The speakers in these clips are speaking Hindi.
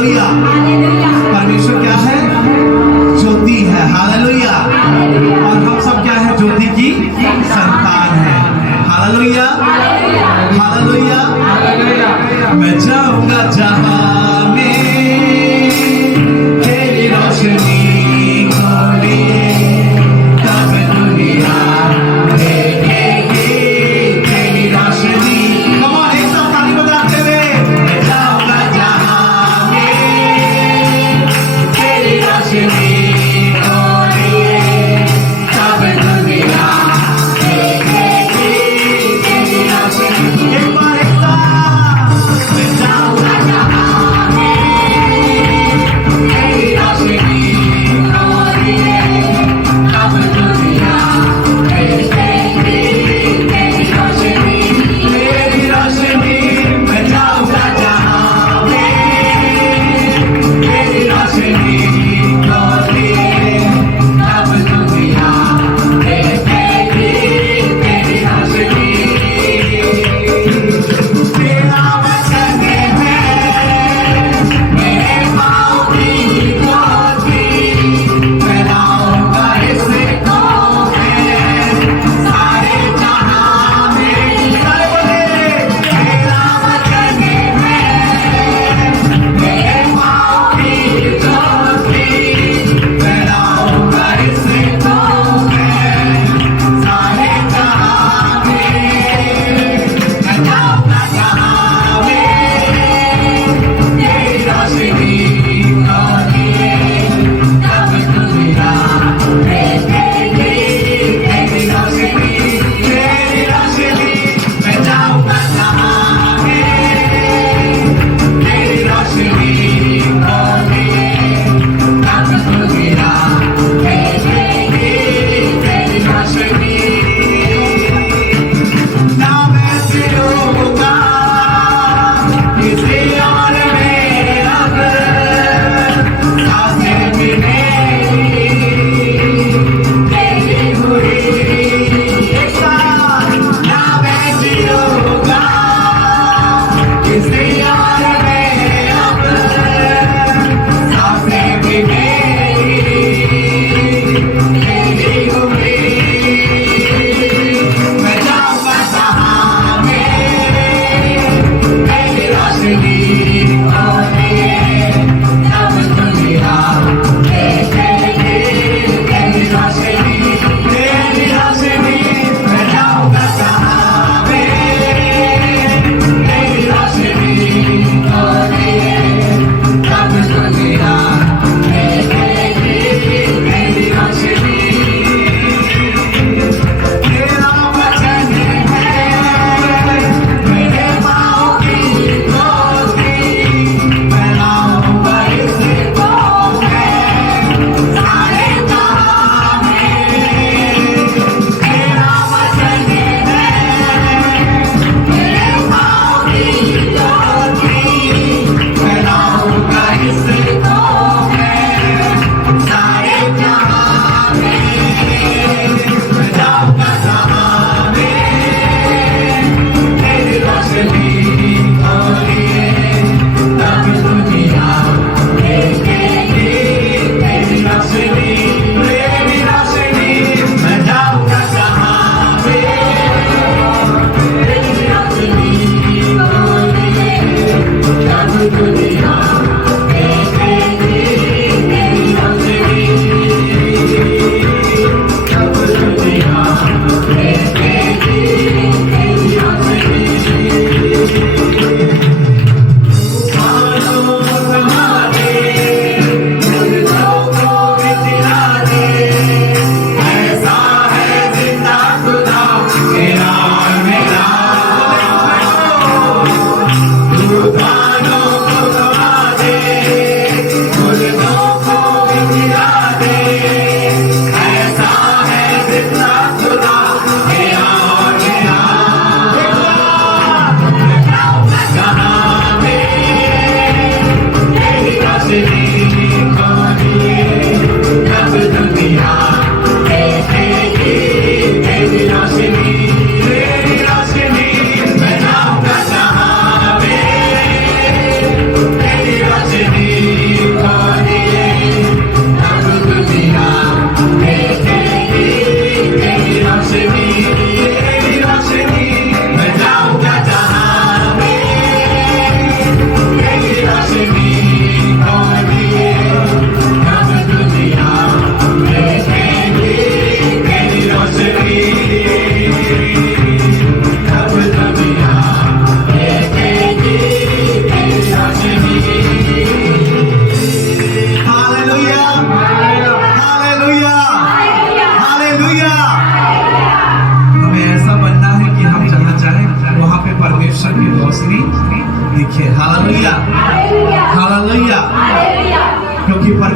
हालेलुया। परमेश्वर क्या है? ज्योति है। हालेलुया। और हम सब क्या है? ज्योति की संतान है। Hallelujah, hallelujah. मैं जाऊंगा जहां में तेरी रोशनी खोली, तब दुनिया देखेगी तेरी रोशनी। कम ऑन, एक साथ ताली बजाते हुए। मैं जाऊंगा जहां में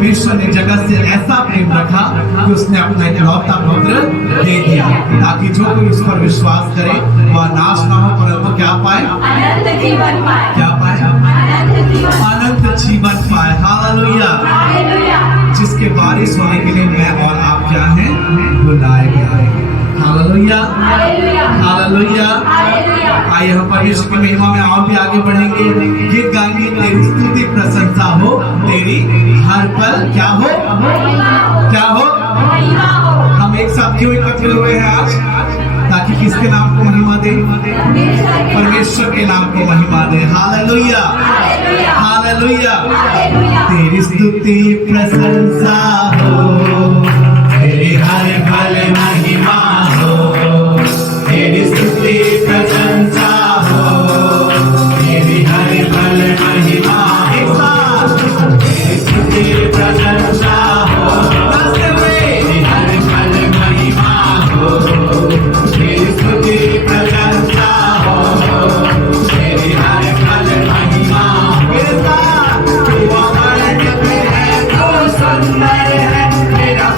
परमेश्वर ने जगत से ऐसा प्रेम रखा कि उसने अपना इकलौता पुत्र दे दिया, ताकि जो कोई उस पर विश्वास करे वह नाश ना हो परंतु क्या पाए? अनंत जीवन पाए। क्या पाए? अनंत जीवन। अनंत जीवन पाए। हालेलुया। हालेलुया। जिसके वारिस होने के लिए मैं और आप क्या हैं? बुलाए गए हैं। हालेलुया। हालेलुया। हालेलुया। हालेलुया। आइए हम परमेश्वर की महिमा में और भी आगे बढ़ेंगे। गीत गाएंगे, तेरी स्तुति प्रशंसा हो, तेरी हर पल क्या हो? क्या हो? महिमा हो। हम एक साथ क्यों एकत्र हुए हैं आज? ताकि किसके नाम को महिमा दे? परमेश्वर के नाम को महिमा दे। हालेलुया। हालेलुया। तेरी स्तुति प्रशंसा हो, तेरी हर पल महिमा हो, तेरी स्तुति प्रशंसा हो, तेरी हर पल महिमा। एक साथ तेरी स्तुति प्रशंसा हो, तेरी हर पल महिमा हो, तेरी स्तुति प्रशंसा हो, तेरी हर पल महिमा। मेरे साथ तू अमर है, तू सुंदर है, मेरा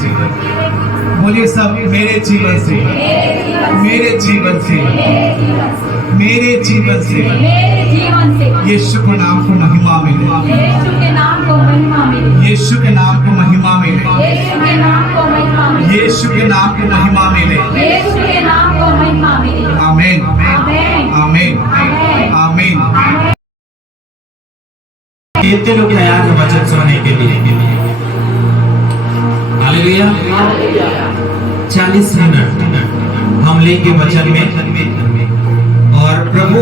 से, बोलिए सब, मेरे जीवन से, मेरे जीवन से, मेरे जीवन से मेरे जीवन से यीशु के नाम को महिमा मिले, यीशु के नाम को महिमा मिले, यीशु के नाम को महिमा मिले, यीशु के नाम को महिमा मिले, यीशु के नाम को महिमा मिले। यीशु के नाम को महिमा मिले। आमीन, आमीन, आमीन, आमीन, आमीन। आमीन। कितने लोग तैयार हैं वचन सुनने के लिए? हालेलुया। 40 मिनट हम लेंगे वचन में, और प्रभु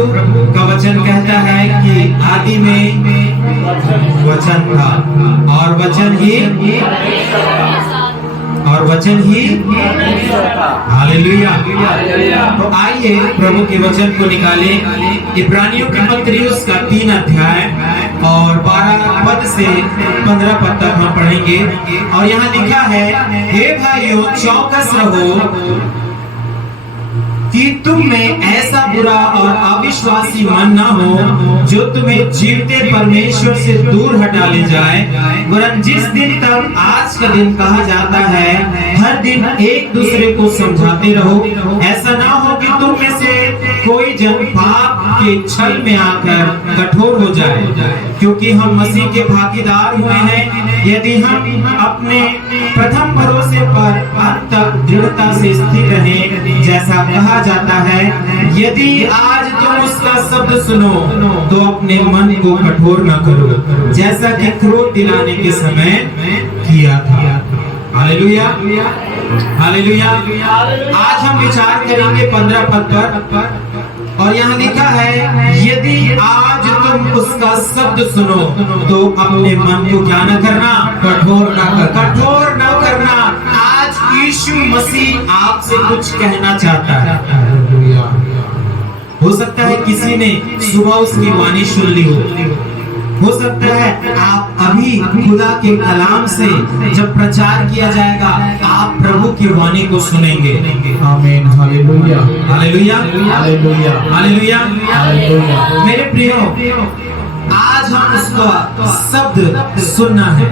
का वचन कहता है कि आदि में वचन था, और वचन ही हालेलुया। तो आइए प्रभु के वचन को निकालें। इब्रानियों के पत्री उसका 3 अध्याय और 12 पद से 15 पद तक हम पढ़ेंगे। और यहाँ लिखा है, हे भाइयों चौकस रहो कि तुम में ऐसा बुरा और अविश्वासी मन न हो जो तुम्हें जीवते परमेश्वर से दूर हटा ले जाए, वरन जिस दिन तक आज का दिन कहा जाता है हर दिन एक दूसरे को समझाते रहो, ऐसा ना हो कि तुम में से कोई जन पाप के छल में आकर कठोर हो जाए, क्योंकि हम मसीह के भागीदार हुए हैं यदि हम अपने प्रथम भरोसे पर अंत तक दृढ़ता से स्थिर रहें। जैसा कहा जाता है, यदि आज तुम उसका शब्द सुनो तो अपने मन को कठोर न करो, जैसा कि क्रोध दिलाने के समय किया था। Hallelujah, hallelujah. आज हम विचार करेंगे 15 पद पर, और यहाँ लिखा है, यदि आज तुम उसका शब्द सुनो तो अपने मन को क्या न करना, कठोर न करना। आज यीशु मसीह आपसे कुछ कहना चाहता है। हो सकता है किसी ने सुबह उसकी वाणी सुन ली हो सकता है आप अभी खुदा के कलाम से जब प्रचार किया जाएगा आप प्रभु की वाणी को सुनेंगे। आमीन, hallelujah, hallelujah, hallelujah, hallelujah, hallelujah. मेरे प्रियो, आज हम उसका शब्द सुनना है,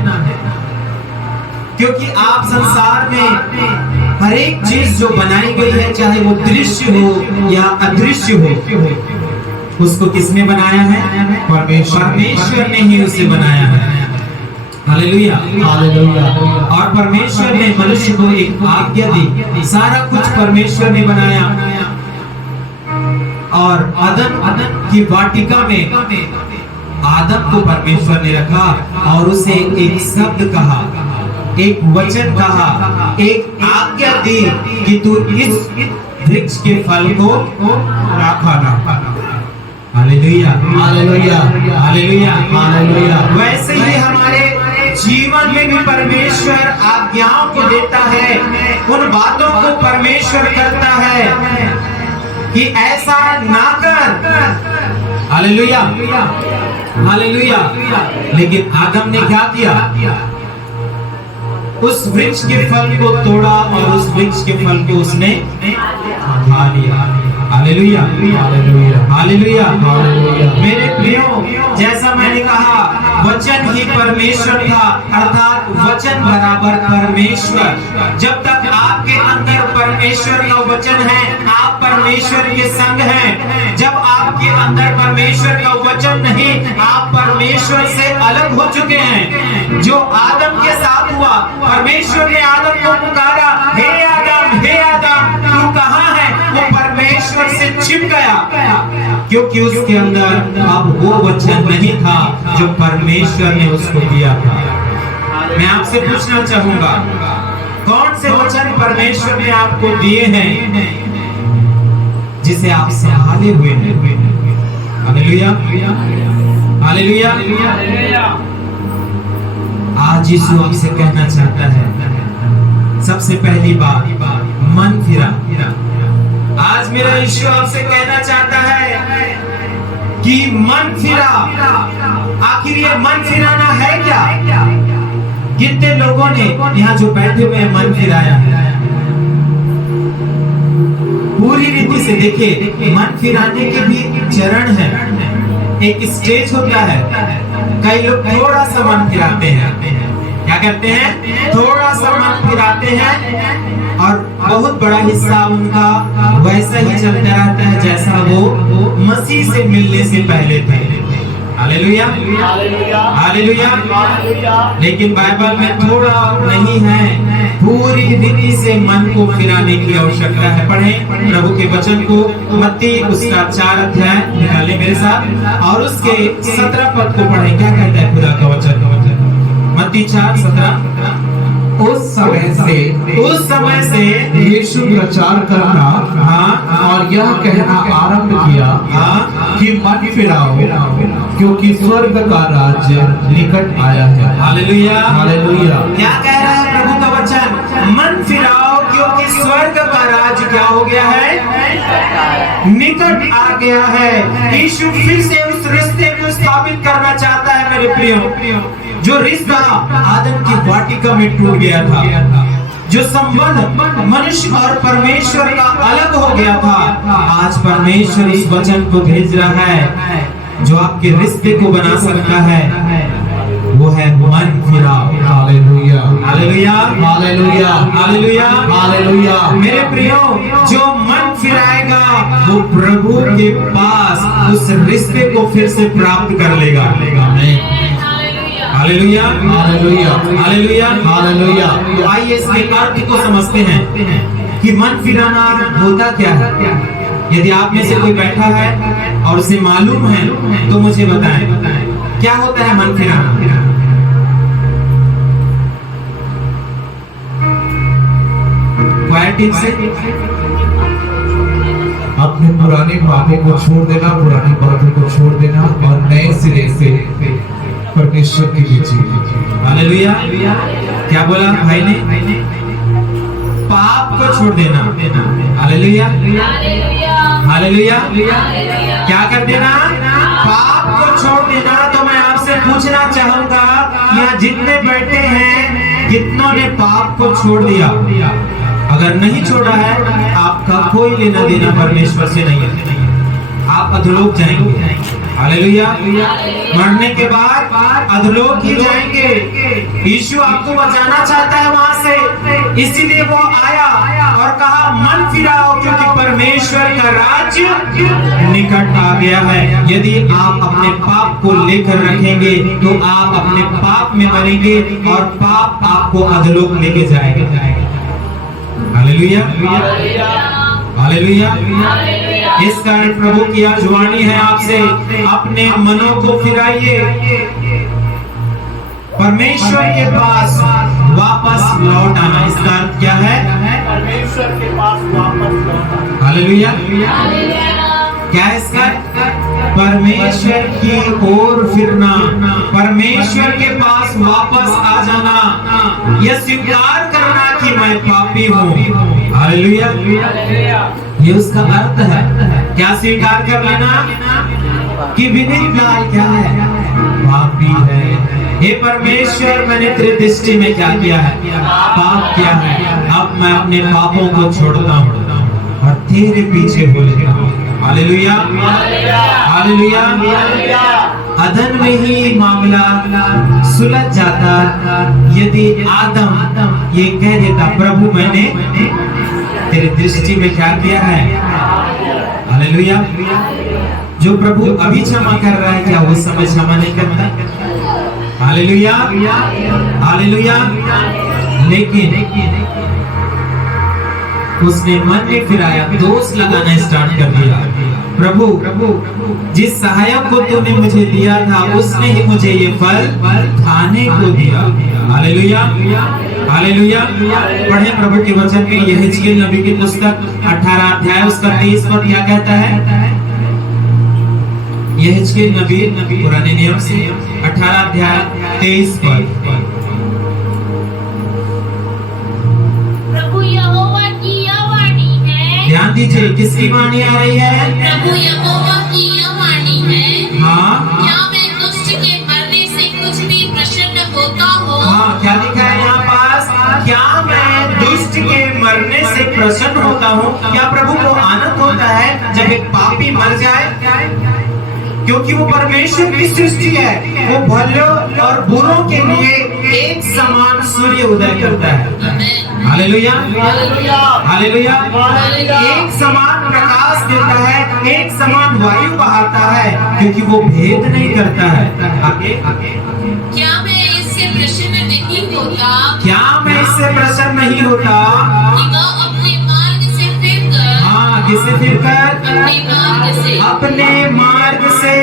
क्योंकि आप संसार में हर एक चीज जो बनाई गई है, चाहे वो दृश्य हो या अदृश्य हो, उसको किसने बनाया है? परमेश्वर ने ही उसे बनाया है। Hallelujah, hallelujah. और परमेश्वर ने मनुष्य को एक आज्ञा दी, सारा कुछ परमेश्वर ने बनाया। और आदम की वाटिका में आदम को परमेश्वर ने रखा और उसे एक शब्द कहा, एक वचन कहा, एक आज्ञा दी कि तू इस वृक्ष के फल को ना खाना। Hallelujah, hallelujah, hallelujah, hallelujah. वैसे ही हमारे जीवन में भी परमेश्वर आज्ञाओं को देता है, उन बातों को परमेश्वर करता है कि ऐसा ना कर। Hallelujah, hallelujah. लेकिन आदम ने क्या किया? उस वृक्ष के फल को तोड़ा और उस वृक्ष के फल को उसने खा लिया। Hallelujah, hallelujah, hallelujah, hallelujah. मेरे प्रियो, जैसा मैंने कहा, वचन ही परमेश्वर था, अर्थात वचन बराबर परमेश्वर। जब तक आपके अंदर परमेश्वर का वचन है, आप परमेश्वर के संग हैं। जब आपके अंदर परमेश्वर का वचन नहीं, आप परमेश्वर से अलग हो चुके हैं। जो आदम के साथ हुआ, परमेश्वर ने आदम को पुकारा, हे आदम, हे आदम, तू कहाँ है? वो परमेश्वर से छिप गया, क्योंकि उसके अंदर अब वो वचन नहीं था जो परमेश्वर ने उसको दिया था। मैं आपसे पूछना चाहूंगा, कौन से वचन परमेश्वर ने आपको दिए हैं जिसे आप संभाले हुए हैं? Hallelujah, hallelujah. आज यीशु आपसे कहना चाहता है, सबसे पहली बात, मन फिरा। आज मेरा यीशु आपसे कहना चाहता है कि मन फिरा। आखिर ये मन फिराना है क्या? कितने लोगों ने यहाँ जो बैठे हुए हैं मन फिराया है? पूरी रीति से देखिए, मन फिराने के भी चरण है, एक स्टेज होता है। कई लोग थोड़ा सा मन फिराते हैं, क्या करते हैं? थोड़ा सा मन फिराते हैं और बहुत बड़ा हिस्सा उनका वैसा ही चलता रहता है जैसा वो मसीह से मिलने से पहले थे। Hallelujah, hallelujah. लेकिन बाइबल में थोड़ा नहीं है, पूरी रीति से मन को फिराने की आवश्यकता है। पढ़ें प्रभु के वचन को, मत्ती उसका 4 अध्याय निकालें मेरे साथ और उसके 17 पद को पढ़ें। क्या कहता है खुदा का वचन? मत्ती 4:17। उस समय से यीशु प्रचार करना और यह कहना आरंभ किया कि मन फिराओ, क्योंकि स्वर्ग का राज्य निकट आया है। Hallelujah, hallelujah. क्या कह रहा है प्रभु का वचन? मन फिराओ, क्योंकि स्वर्ग का राज क्या हो गया है? निकट आ गया है। यीशु फिर से उस रिश्ते को स्थापित करना चाहता है मेरे प्रियो, जो रिश्ता आदम की वाटिका में टूट गया था, जो संबंध मनुष्य और परमेश्वर का अलग हो गया था। आज परमेश्वर इस वचन को भेज रहा है जो आपके रिश्ते को बना सकता है, वो है मन फिराओ। Hallelujah, hallelujah, hallelujah, hallelujah, hallelujah. मेरे प्रियो, जो मन फिराएगा वो प्रभु के पास उस रिश्ते को फिर से प्राप्त कर लेगा। Hallelujah, hallelujah, hallelujah, hallelujah. आइए इसके अर्थ को समझते हैं कि मन फिराना होता क्या है। यदि आप में से कोई बैठा है और उसे मालूम है तो मुझे बताएं क्या होता है मन फिराना। क्वाइटिक से अपने पुराने पापों को छोड़ देना, पुरानी बातों को छोड़ देना और नए सिरे से परमेश्वर की जीना। हालेलुया। क्या बोला भाई ने? पाप को छोड़ देना। Hallelujah, hallelujah. क्या कर देना? पाप को छोड़ देना। तो मैं आपसे पूछना चाहूंगा, यहाँ जितने बैठे हैं कितनों ने पाप को छोड़ दिया? अगर नहीं छोड़ा है, आपका कोई लेना देना परमेश्वर से नहीं है, आप अधोलोक जाएंगे। हालेलुया। मरने के बाद अधोलोक ही जाएंगे। यीशु आपको बचाना चाहता है वहां से, इसीलिए वो आया और कहा मन फिराओ, क्योंकि परमेश्वर का राज्य निकट आ गया है। यदि आप अपने पाप को लेकर रखेंगे तो आप अपने पाप में मरेंगे और पाप आपको अधोलोक लेके जाएगा। Hallelujah, hallelujah. इस कारण प्रभु की आज वाणी है आपसे, अपने मनों को फिराइए, परमेश्वर के पास वापस लौट आना। इसका अर्थ क्या है? परमेश्वर के पास वापस लौटना। हालेलुया। क्या है इसका? परमेश्वर की ओर फिरना, परमेश्वर के पास वापस आ जाना, यह स्वीकार करना कि मैं पापी हूँ। हालेलुया। ये उसका अर्थ है। क्या स्वीकार कर लेना कि विनीत लाल क्या है? पापी है। हे परमेश्वर, मैंने तेरे दृष्टि में क्या किया है? पाप किया है। अब मैं अपने पापों को छोड़ता हूँ और तेरे पीछे हो लेता हूँ। Hallelujah, hallelujah. अदन में ही मामला सुलझ जाता यदि आदम ये कह देता, प्रभु मैंने तेरे दृष्टि में क्या किया है? हालेलुया। जो प्रभु अभी क्षमा कर रहा है, क्या वो समय क्षमा नहीं करता? Hallelujah, hallelujah. लेकिन उसने मन में फिराया, दोष लगाना स्टार्ट कर दिया। प्रभु, जिस सहायक को तूने मुझे दिया था उसने ही मुझे ये फल खाने को दिया। Hallelujah, hallelujah. पढ़े प्रभु के वचन में यहेजकेल नबी की पुस्तक 18 अध्याय उसका 23 पद क्या कहता है? यहेजकेल नबी पुराने नियम से 18 अध्याय 23 पद। प्रभु यहोवा की यह वाणी है। ध्यान दीजिए, किसकी वाणी आ रही है? प्रभु यहोवा की यह वाणी है। हाँ, क्या मैं दुष्ट के मरने से कुछ भी प्रसन्न होता हूँ? हाँ। क्या लिखा है यहाँ पास? क्या मैं दुष्ट के मरने से प्रसन्न होता हूँ? क्या प्रभु को आनंद होता है जब एक पापी मर जाए? क्योंकि वो परमेश्वर की सृष्टि है। वो भलों और बुरों के लिए एक समान सूर्य उदय करता है। Hallelujah, hallelujah. एक समान प्रकाश देता है, एक समान वायु बहाता है, क्योंकि वो भेद नहीं करता है। आगे क्या मैं इससे प्रसन्न नहीं होता क्या मैं इससे प्रसन्न नहीं होता कि वह अपने मार्ग से फिरकर किसे फिरकर अपने मार्ग से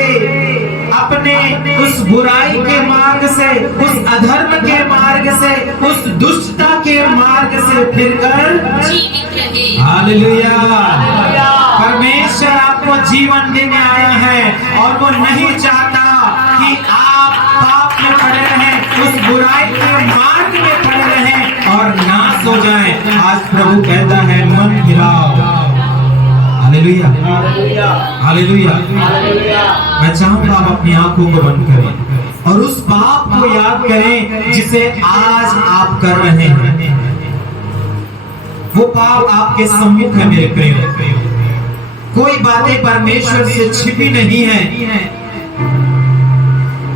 अपने उस बुराई के मार्ग से, उस अधर्म के मार्ग से, उस दुष्टता के मार्ग से फिरकर जीवित रहे। हालेलुया। परमेश्वर आपको जीवन देने आया है और वो नहीं चाहता कि आप पाप में पड़े रहें, उस बुराई के मार्ग में पड़े रहें और नाश हो जाएं। आज प्रभु कहता है मन फिराओ। Hallelujah, hallelujah. मैं चाहूंगा आप अपनी आंखों को बंद करें और उस पाप को याद करें जिसे आज आप कर रहे हैं। वो पाप आपके सम्मुख है मेरे प्रियो। कोई बातें परमेश्वर से छिपी नहीं है।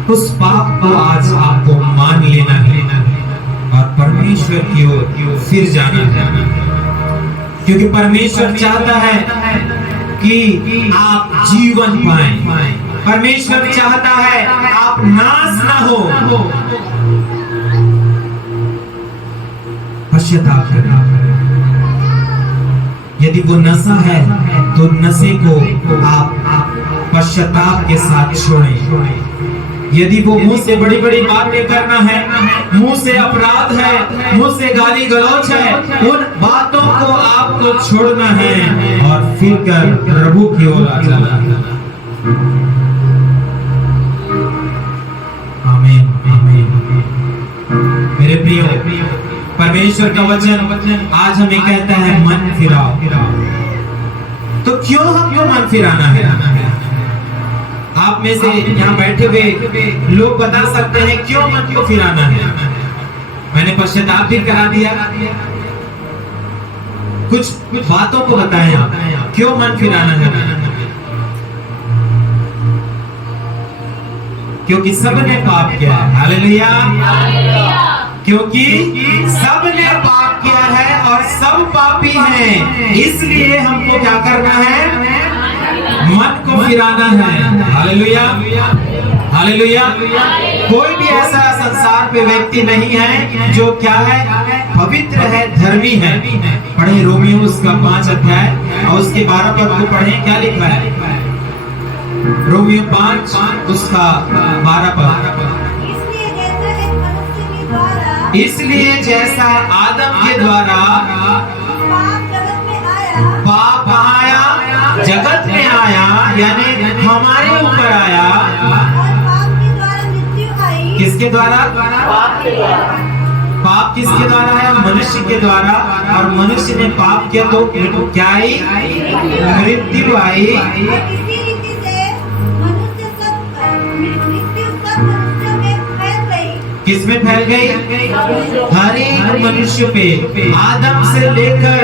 उस पाप को आज आपको मान लेना है और परमेश्वर की ओर फिर जाना है, क्योंकि परमेश्वर चाहता है कि आप जीवन पाएं। परमेश्वर चाहता है आप नाश ना हो। पश्चाताप करना। यदि वो नशा है तो नशे को आप पश्चाताप के साथ छोड़ें। यदि वो मुंह से बड़ी बड़ी बातें करना है, मुंह से अपराध है, मुंह से गाली गलौज है, उन बातों को आपको छोड़ना है और फिर कर प्रभु की ओर आ जाना है। आमीन, आमीन। मेरे प्रियो, परमेश्वर का वचन आज हमें कहता है मन फिराओ। तो क्यों हमको मन फिराना है? आप में से यहाँ बैठे हुए लोग बता सकते हैं क्यों मन को फिराना है। मैंने पश्चाताप भी करा दिया। कुछ बातों को बताएं आप, क्यों मन फिराना है? क्योंकि सबने पाप किया है। हालेलुया। क्योंकि सबने पाप किया है और सब पापी हैं, इसलिए हमको क्या करना है? मन को फिराना है। Hallelujah, hallelujah. कोई भी ऐसा संसार पे व्यक्ति नहीं है जो क्या है? पवित्र है, धर्मी है। पढ़े रोमियो उसका 5 अध्याय और उसके 12 पद को पढ़े, क्या लिखा है? रोमियो 5 उसका 12 पद। इसलिए जैसा आदम के द्वारा पाप आया, जगत में आया, यानी हमारे ऊपर आया। किसके द्वारा? पाप किसके द्वारा है? मनुष्य के द्वारा। और मनुष्य ने पाप किया तो क्या आई? मृत्यु आई। किसमें फैल गई? हर एक मनुष्य पे, आदम से लेकर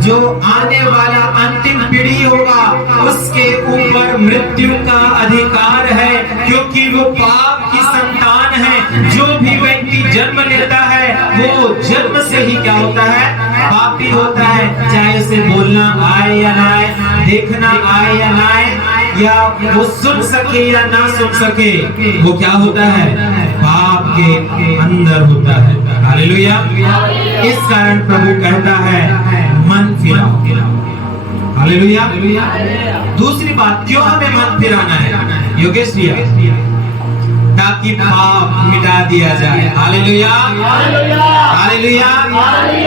जो आने वाला अंतिम पीढ़ी होगा उसके ऊपर मृत्यु का अधिकार है, क्योंकि वो पाप की संतान है। जो भी व्यक्ति जन्म लेता है वो जन्म से ही क्या होता है? पापी होता है। चाहे उसे बोलना आए या ना आए, देखना आए या ना आए, या वो सुन सके या ना सुन सके, वो क्या होता है? पाप के अंदर होता है। हालेलुया। इस कारण प्रभु कहता है मन फिराओ। हालेलुया। दूसरी बात, क्यों हमें मन फिराना है? योगेश भैया, ताकि पाप मिटा दिया जाए। Hallelujah, hallelujah.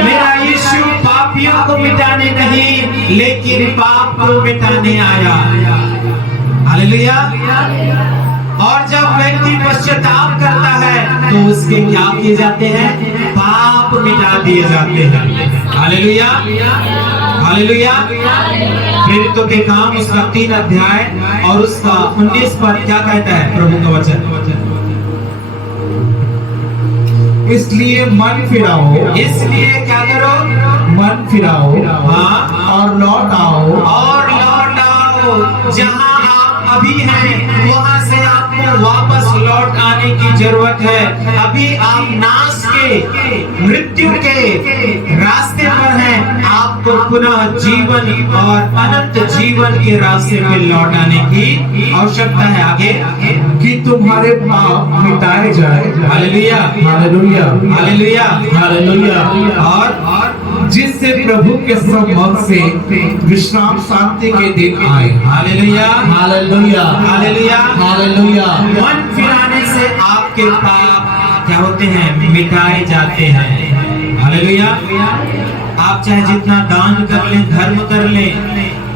मेरा यीशु पापियों को मिटाने नहीं, लेकिन पाप को मिटाने आया। हालेलुया। और जब व्यक्ति पश्चाताप करता है तो उसके क्या किए जाते हैं? पाप मिटा दिए जाते हैं। Hallelujah, hallelujah. प्रेरितों के काम उसका 3 अध्याय और उसका 19 पद क्या कहता है? प्रभु का वचन। इसलिए मन फिराओ। इसलिए क्या करो? मन फिराओ। हाँ, और लौट आओ। और लौट आओ जहाँ आप अभी हैं वहां से आपको वापस लौट आने की जरूरत है। अभी आप नाश के मृत्यु के रास्ते पर हैं, आपको पुनः जीवन और अनंत जीवन के रास्ते पे लौट आने की आवश्यकता है। आगे कि तुम्हारे पाप मिटाए जाए। Hallelujah, hallelujah, hallelujah, hallelujah. और जिससे प्रभु के सम्मुख से विश्राम शांति के दिन आए। Hallelujah, hallelujah, hallelujah, hallelujah. मन फिराने से आपके पाप क्या होते हैं? मिटाए जाते हैं। हालेलुया। आप चाहे जितना दान कर लें, धर्म कर लें,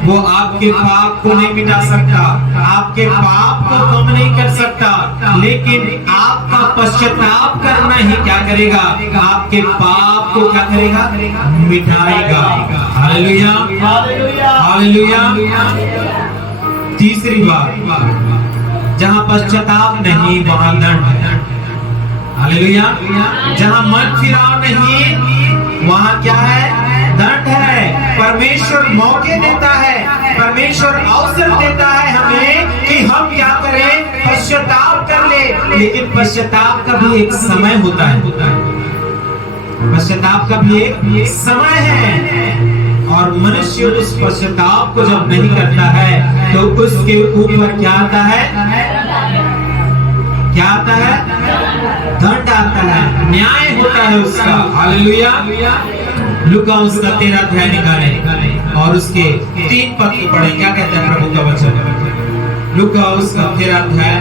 वो आपके पाप को नहीं मिटा सकता, आपके पाप को कम नहीं कर सकता, लेकिन आपका पश्चाताप करना ही क्या करेगा? आपके पाप को क्या करेगा? मिटाएगा। Hallelujah, hallelujah. तीसरी बात, जहां पश्चाताप नहीं वहां दंड है। हालेलुया। जहां मन फिराव नहीं वहां क्या है? दंड है। परमेश्वर मौके देता है, परमेश्वर अवसर देता है हमें कि हम क्या करें? पश्चाताप कर ले। लेकिन पश्चाताप का भी एक समय होता है, पश्चाताप का भी एक समय है। और मनुष्य उस पश्चाताप को जब नहीं करता है तो उसके ऊपर क्या आता है? क्या आता है? दंड आता है, न्याय होता है उसका। हालेलुया। लूका उसका 13 अध्याय निकाले और उसके 3 पद को पढ़े। क्या कहता है प्रभु का वचन? लूका उसका 13 अध्याय।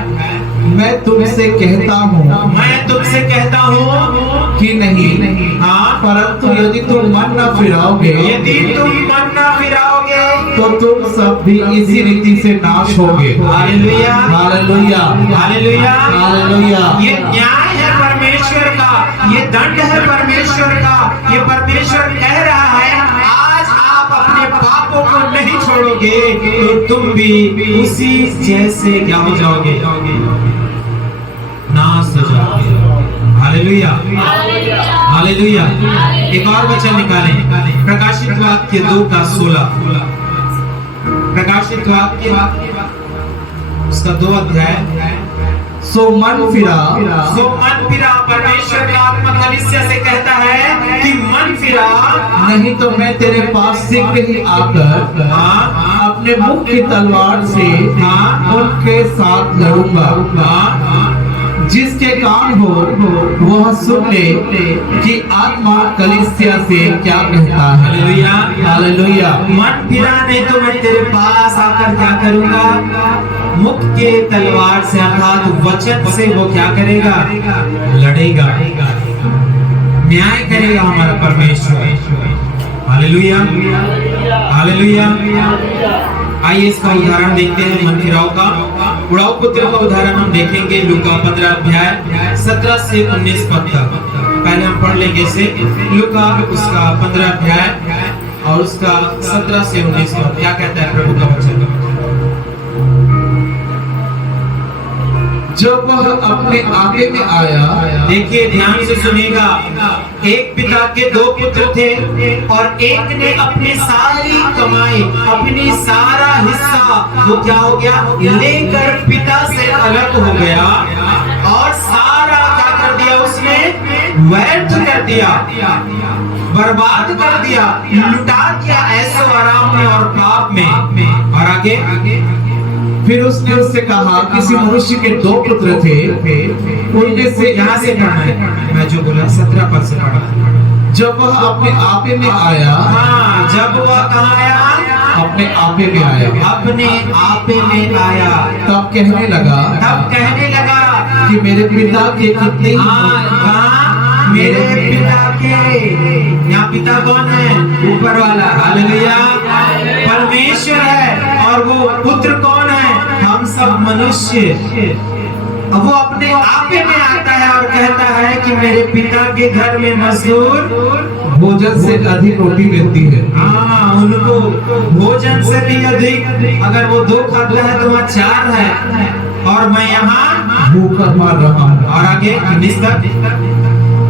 मैं तुमसे कहता हूँ, मैं तुमसे कहता हूँ कि नहीं, हाँ, परंतु यदि तुम मन न फिराओगे, यदि तुम मन न फिराओगे तो तुम सब भी इसी रीति से नाश होगे। Hallelujah, hallelujah, hallelujah, hallelujah. ये न्याय है परमेश्वर का, ये दंड है परमेश्वर का। ये परमेश्वर कह रहा है आज आप अपने पापों को नहीं छोड़ोगे तो तुम भी उसी जैसे क्या हो जाओगे? नाश हो जाओगे। Hallelujah, hallelujah. एक और वचन निकालें, प्रकाशित वाक्य 2:16। प्रकाशित वाक्य उसका 2 अध्याय। सो मन फिरा, परमेश्वर का आत्मा कलीसिया से कहता है कि मन फिरा, नहीं तो मैं तेरे पास शीघ्र ही आकर अपने मुख की तलवार से उनके साथ लड़ूंगा। जिसके कान हो वह सुन ले कि आत्मा कलीसिया से क्या कहता है। Hallelujah, hallelujah. मन फिरा नहीं तो मैं तेरे पास आकर क्या करूंगा? मुख के तलवार से अर्थात वचन से वो क्या करेगा? लड़ेगा, न्याय करेगा हमारा परमेश्वर। Hallelujah, hallelujah. आइए इसका उदाहरण देखते हैं मन फिराव का। उड़ाऊ पुत्र का उदाहरण हम देखेंगे लूका 15 अध्याय 17 से 19 पद तक। पहले हम पढ़ लेंगे इसे। लूका उसका 15 अध्याय और उसका 17 से 19 पद। क्या कहता है प्रभु का वचन? जब वह अपने आगे में आया, देखिए ध्यान से सुनिएगा। एक पिता के 2 पुत्र थे और एक ने अपनी सारी कमाई, अपनी सारा हिस्सा वो क्या हो गया? लेकर पिता से अलग हो गया और सारा क्या कर दिया? उसने व्यर्थ कर दिया, बर्बाद कर दिया, लुटा दिया ऐशो आराम में और पाप में। और आगे फिर उसने उससे कहा, किसी मनुष्य के 2 पुत्र थे, उनमें से यहाँ से पढ़ना है, मैं जो बोला 17 पद से पढ़ा। जब वह अपने आपे में आया, हाँ, जब वह कहाँ आया? अपने आपे में आया, अपने आपे में आया, तब कहने लगा कि मेरे पिता के कितने मेरे पिता के। यहाँ पिता कौन है? ऊपर वाला। हालेलुया, परमेश्वर है। और वो पुत्र कौन है? हम सब मनुष्य। अब वो अपने आपे में आता है और कहता है कि मेरे पिता के घर में मजदूर भोजन से अधिक रोटी मिलती है। हाँ, उनको भोजन से भी अधिक, अगर वो 2 खाता है तो वहाँ 4 है और मैं यहाँ भूखा मार रहा हूँ। और आगे 19 तक।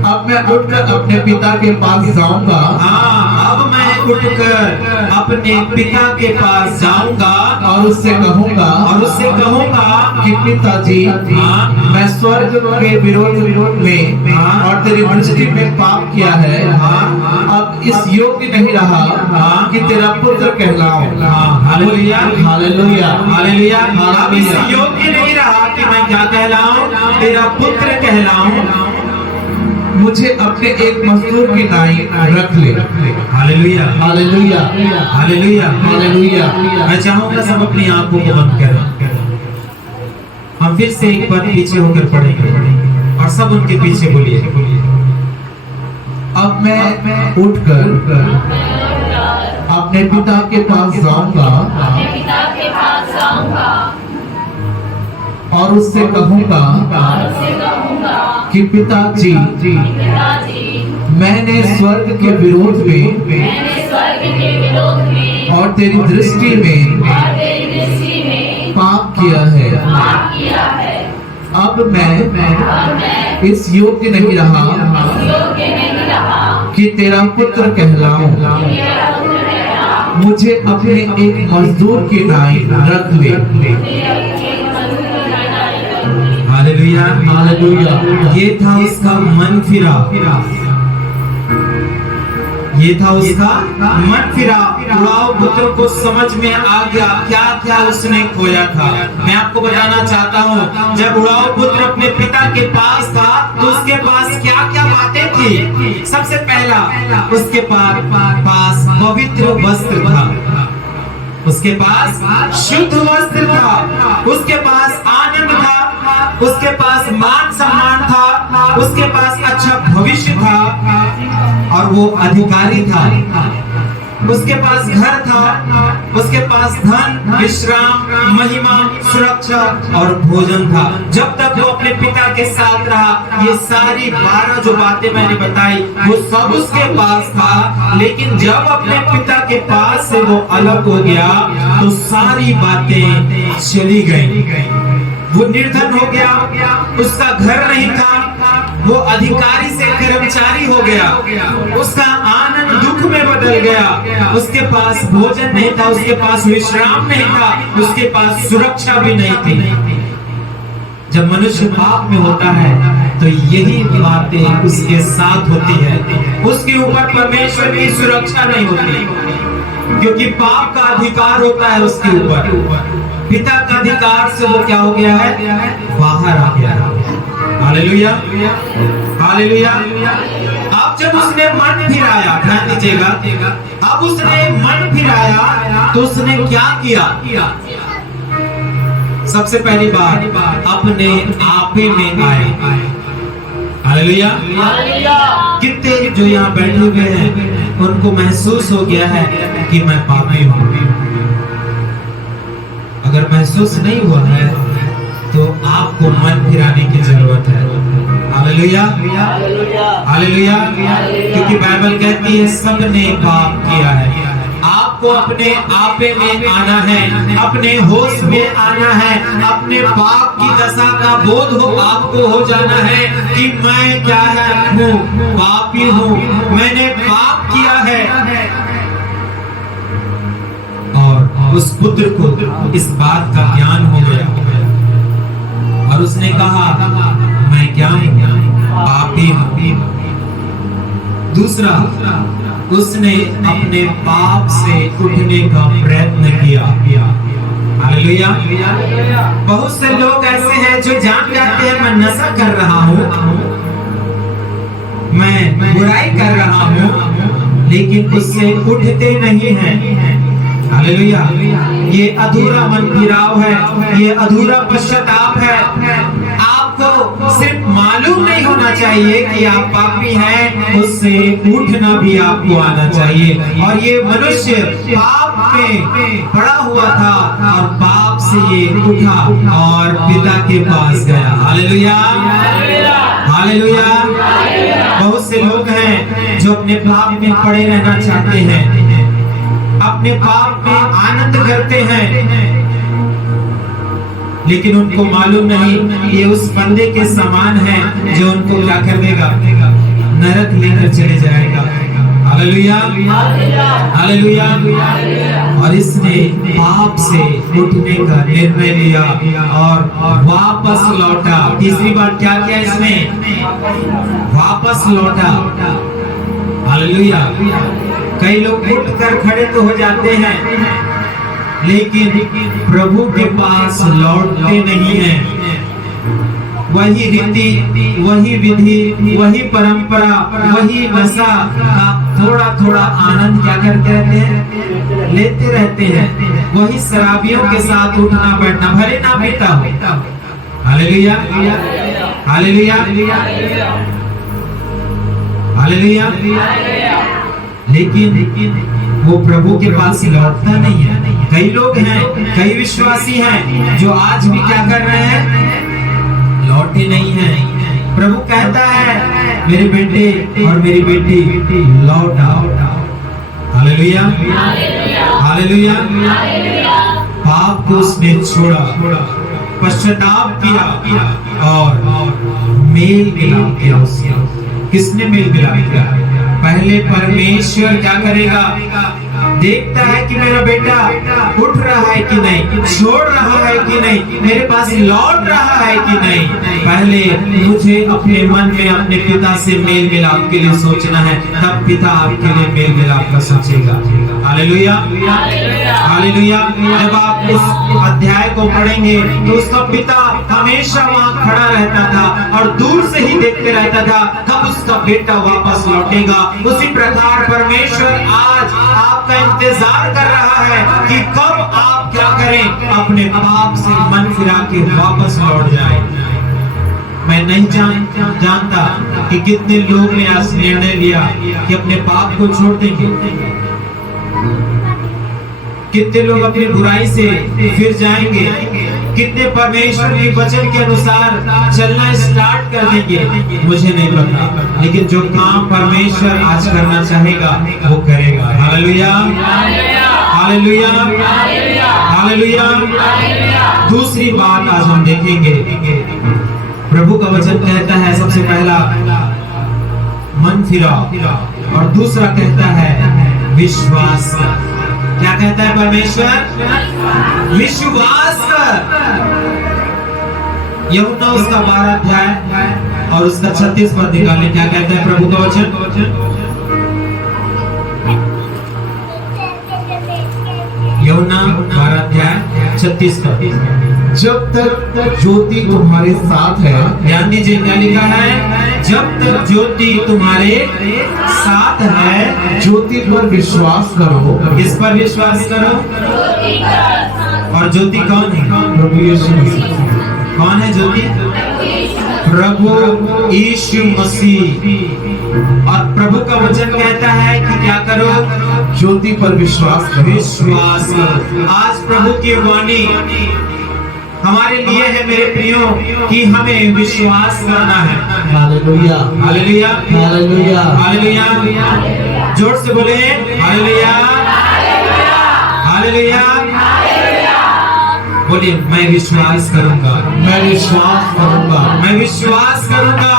अब मैं उठकर अपने पिता के पास जाऊंगा। हाँ, अब मैं उठकर अपने पिता के पास जाऊंगा और उससे कहूंगा कि पिताजी, हाँ, मैं स्वर्ग के विरोध में हाँ, और तेरी दृष्टि में पाप किया है, अब इस योग्य नहीं रहा कि तेरा पुत्र कहलाऊं। Hallelujah, hallelujah, hallelujah. अब इस योग्य नहीं रहा कि मैं क्या कहलाऊं, तेरा पुत्र कहलाऊं। मुझे अपने एक मजदूर की नाई रख ले। Hallelujah, hallelujah, hallelujah, hallelujah. मैं चाहूंगा सब अपनी आंखों को बंद करें। हम फिर से एक बार पीछे होकर पढ़ेंगे और सब उनके पीछे बोलिए। अब मैं उठकर अपने पिता के पास जाऊंगा अपने पिता के पास जाऊंगा और उससे कहूंगा और उससे कहूंगा कि पिताजी, पिताजी, मैंने स्वर्ग के विरोध में मैंने स्वर्ग के विरोध में और तेरी दृष्टि में और तेरी दृष्टि में पाप किया है। पाप किया है। अब मैं और मैं इस योग्य नहीं रहा योग्य नहीं रहा कि तेरा पुत्र कहलाऊं। मेरा पुत्र कहलाऊं। मुझे अपने एक मजदूर की नाई रख ले। Hallelujah, hallelujah. ये था उसका मन फिरा, ये था उसका मन फिरा। उड़ाऊ पुत्र को समझ में आ गया क्या क्या उसने खोया था। मैं आपको बताना चाहता हूँ, जब उड़ाऊ पुत्र अपने पिता के पास था तो उसके पास क्या क्या बातें थी। सबसे पहला, उसके पास पवित्र वस्त्र था, उसके पास शुद्ध वस्त्र था, उसके पास आनंद था, उसके पास मान सम्मान था, उसके पास अच्छा भविष्य था और वो अधिकारी था। उसके पास घर था, उसके पास धन, विश्राम, महिमा, सुरक्षा और भोजन था। जब तक वो अपने पिता के साथ रहा, ये सारी 12 जो बातें मैंने बताई वो सब उसके पास था। लेकिन जब अपने पिता के पास से वो अलग हो गया तो सारी बातें चली गई। वो निर्धन हो गया, उसका घर नहीं था, वो अधिकारी से कर्मचारी हो गया, उसका आनंद दुख में बदल गया, उसके पास भोजन नहीं था, उसके पास विश्राम नहीं था, उसके पास सुरक्षा भी नहीं थी। जब मनुष्य पाप में होता है तो यही बातें उसके साथ होती है। उसके ऊपर परमेश्वर की सुरक्षा नहीं होती, क्योंकि पाप का अधिकार होता है उसके ऊपर। पिता का अधिकार से वो क्या हो गया है, बाहर आ गया। Hallelujah, hallelujah. अब जब उसने मन फिराया, ध्यान दीजिएगा, अब उसने मन फिराया तो उसने क्या किया। सबसे पहली बात, अपने आपे में आए। हालेलुया। कितने जो यहाँ बैठे हुए हैं उनको महसूस हो गया है कि मैं पापी हूँ। अगर महसूस नहीं हुआ है तो आपको मन फिराने की जरूरत है। Hallelujah, hallelujah. क्योंकि बाइबल कहती है सबने पाप किया है। आपको अपने आपे में आना है, अपने होश में आना है, अपने पाप की दशा का बोध हो आपको हो जाना है कि मैं क्या हूँ, पापी हूँ, मैंने पाप किया है। और उस पुत्र को इस बात का ज्ञान हो गया और उसने कहा मैं क्या हूँ, पापी हूँ। दूसरा, उसने अपने पाप से उठने का प्रयत्न किया। हालेलुया। बहुत से लोग ऐसे हैं जो जान जाते हैं मैं नशा कर रहा हूँ, मैं बुराई कर रहा हूँ, लेकिन उससे उठते नहीं हैं। हालेलुया। ये अधूरा मन फिराव है, ये अधूरा पश्चाताप है। आपको सिर्फ मालूम नहीं होना चाहिए कि आप पापी हैं, उससे उठना भी आपको आना चाहिए। और ये मनुष्य पाप में पड़ा हुआ था और पाप से ये उठा और पिता के पास गया। Hallelujah, hallelujah. बहुत से लोग हैं जो अपने पाप में पड़े रहना चाहते हैं, अपने पाप में आनंद करते हैं, लेकिन उनको मालूम नहीं ये उस बंदे के समान है जो उनको क्या कर देगा, नरक लेकर चले जाएगा। Hallelujah, hallelujah. और इसने पाप से उठने का निर्णय लिया और वापस लौटा। तीसरी बात क्या किया इसने? वापस लौटा। हालेलुया। कई लोग उठकर खड़े तो हो जाते हैं, लेकिन प्रभु के पास लौटते नहीं हैं। वही रीति, वही विधि, वही परंपरा, वही नशा का थोड़ा थोड़ा आनंद क्या करते रहते हैं? लेते रहते हैं। वही शराबियों के साथ उठना बैठना, भले ना पीता हो। Hallelujah, hallelujah, hallelujah. लेकिन वो प्रभु के पास लौटता नहीं है। कई लोग हैं, कई विश्वासी हैं जो आज भी क्या कर रहे हैं? लौटे नहीं हैं। प्रभु कहता है मेरे बेटे और मेरी बेटी लौट आओ। Hallelujah, hallelujah. पाप को उसने छोड़ा, पश्चाताप किया और मेल मिलाप किया उससे। किसने मेल मिलाप किया? पहले परमेश्वर क्या करेगा? देखता है कि मेरा बेटा उठ रहा है कि नहीं, छोड़ रहा है कि नहीं, मेरे पास लौट रहा है कि नहीं। पहले मुझे अपने मन में अपने पिता से मेल मिलाप के लिए सोचना है, तब पिता आपके लिए मेल मिलाप का सोचेगा। Hallelujah, hallelujah. जब आप इस अध्याय को पढ़ेंगे तो उसका पिता हमेशा वहाँ खड़ा रहता था और दूर से ही देखते रहता था कब उसका बेटा वापस लौटेगा। उसी प्रकार परमेश्वर आज आपका इंतजार कर रहा है कि कब आप क्या करें? अपने पाप से मन फिरा के वापस लौट जाए। मैं नहीं जानता कि कितने लोग ने आज निर्णय लिया कि अपने पाप को छोड़ देंगे। कितने लोग अपनी बुराई से फिर जाएंगे, कितने परमेश्वर के वचन के अनुसार चलना स्टार्ट कर देंगे, मुझे नहीं पता। लेकिन जो काम परमेश्वर आज करना चाहेगा वो करेगा। Hallelujah, hallelujah, hallelujah. दूसरी बात आज हम देखेंगे, प्रभु का वचन कहता है सबसे पहला मन फिराओ और दूसरा कहता है विश्वास कर। क्या कहता है परमेश्वर? विश्वास कर। यूहन्ना उसका 12 अध्याय और उसका 36 पद निकालें। क्या कहता है प्रभु का वचन? यूहन्ना 12 अध्याय 36 पद। जब तक ज्योति तुम्हारे साथ है, ध्यान दीजिए क्या लिखा है? जब तक ज्योति तुम्हारे साथ है, ज्योति पर विश्वास करो। किस पर विश्वास करो? और ज्योति कौन है? प्रभु यीशु मसीह। कौन है ज्योति? प्रभु यीशु मसीह। और प्रभु का वचन कहता है कि क्या करो? ज्योति पर विश्वास करो। विश्वास करो। आज प्रभु की वाणी हमारे लिए है मेरे प्रियो कि हमें विश्वास करना है। Hallelujah, hallelujah, hallelujah, hallelujah. जोर से बोले हालेलुया, हालेलुया। बोलिए मैं विश्वास करूंगा, मैं विश्वास करूंगा, मैं विश्वास करूंगा।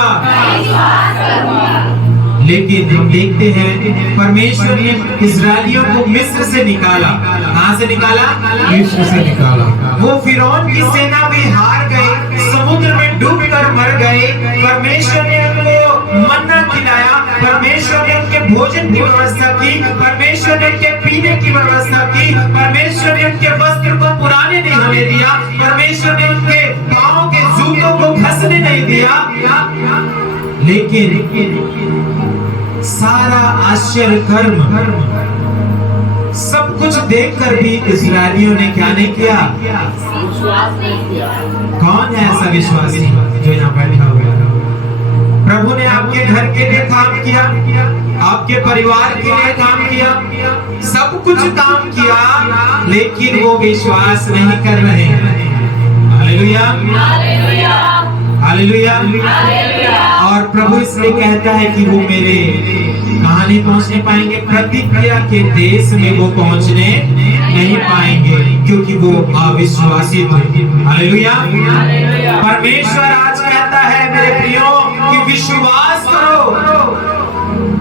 लेकिन हम देखते हैं परमेश्वर ने इस्राएलियों को मिस्र से निकाला। कहां से निकाला? मिस्र से निकाला। वो फिरौन की सेना भी हार गई, समुद्र में डूबकर मर गए। परमेश्वर ने उनको मन्ना खिलाया, परमेश्वर ने उनके भोजन की व्यवस्था की, परमेश्वर ने उनके पीने की व्यवस्था की, परमेश्वर ने उनके वस्त्र को पुराने नहीं होने दिया, परमेश्वर ने उनके पांव के जूतों को घसने नहीं दिया। लेकिन सारा आश्चर्य कर्म सब कुछ देखकर भी इस्राएलियों ने क्या नहीं किया? कौन है ऐसा विश्वासी जो यहाँ बैठा हुआ है? प्रभु ने आपके घर के लिए काम किया, आपके परिवार के लिए काम किया, सब कुछ काम किया, लेकिन वो विश्वास नहीं कर रहे हैं। Hallelujah, hallelujah. और प्रभु इसलिए कहता है कि वो मेरे कहां नहीं पहुंचने पाएंगे? प्रतिक्रिया के देश में वो पहुंचने नहीं पाएंगे, क्योंकि वो अविश्वासी थे। हालेलुया। परमेश्वर आज कहता है मेरे प्रियो कि विश्वास करो,